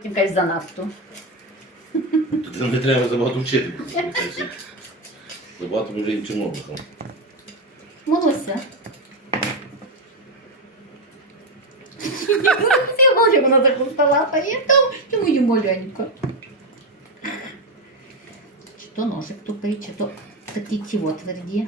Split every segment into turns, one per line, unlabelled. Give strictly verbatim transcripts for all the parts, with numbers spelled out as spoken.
Якась занадто.
Тут нам не треба забагато вчити. Забагато ми вже і вчимо.
Молося. Сьогодні вона захустала, а я там, ти мою маленька. Чи то ножик тупий, чи то такі тіло тверді.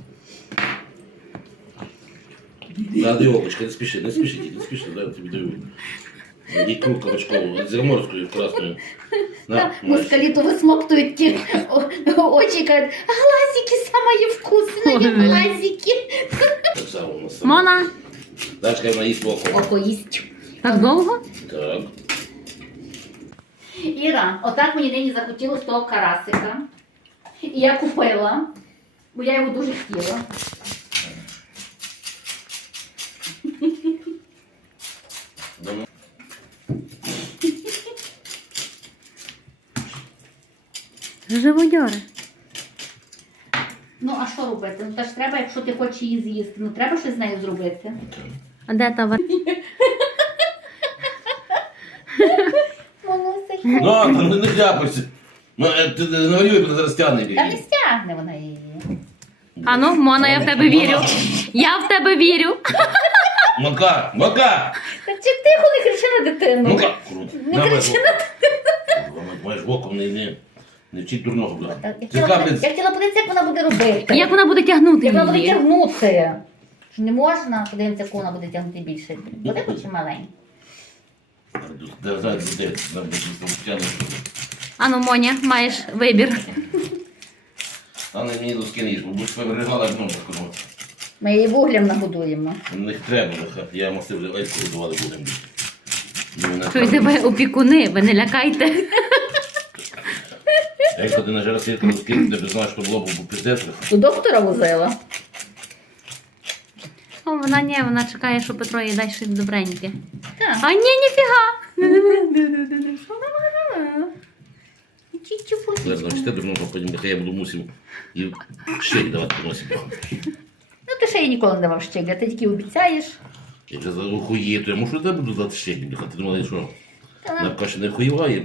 Ради окочка, не спіши, не спіши, не спіши, дай я тобі даю. Їй круг кабачкову, з заморозкою красною. На, маєш.
Москалі то висмоктують ті о- очі, кажуть, а глазики самые вкусные, глазики.
Так само у нас.
Мона,
Дачка вона їсть в око.
Око їсть.
так довго?
Так.
Іра, отак мені нині захотілося того карасика. І я купила, бо я його дуже хотіла.
Давно.
Живодьори.
Ну, а що робити? Ну, та ж треба, якщо ти хочеш її з'їсти, ну треба щось з нею зробити.
А де та вар...
Ну, там не хляпайся. Ну, е, ти не навалюй, бо зараз тягне
Та не
її.
стягне вона її.
А ну, Мона, я в тебе вірю. Я в тебе вірю.
Мака, мака!
Та чи тихо не кричи на дитину?
Мака! Круто.
Не
На,
кричи
маєш
на
око. Курва, Маєш воком, не, не, не вчить дурного, бля.
Я
Ти
хотіла,
капець.
я хотіла подивитися, як вона буде робити.
Як вона буде тягнути
Як вона буде
її?
тягнути. Що не можна, подивимося, яку вона буде тягнути більше. Велику чи маленьку?
Да, знаю, де, нам буде там тягне.
А ну, Моня, маєш вибір.
А не мені доски не їж, бо будеш перегнала як номер такому.
Ми її вуглем нагодуємо.
Не треба, нехай. Я масив вже айську годували будемо. Ну, вона
Чуєте,
там-
ви опікуни, ви не лякайте.
А якщо ти на жаросвітку розкинути, ти знаєш, що було б у піздець.
До доктора возила.
О, вона ні, вона чекає, що Петро їй дасть щось добреньке.
Так.
А ні, ніфіга.
Зараз навчите дурного, потім нехай я буду мусив і ще давати поносити.
Ну ти ще їй ніколи не давав щегля, ти тільки обіцяєш.
Я вже за хує, то я мушу тебе буду дати ще бляха. Ти думала, що
Та
на
вона,
каші не хуєває.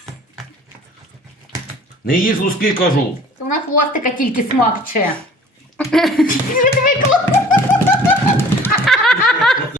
Не їж луски, кажу.
то вона хвостика тільки смакче. Вже ти виклала.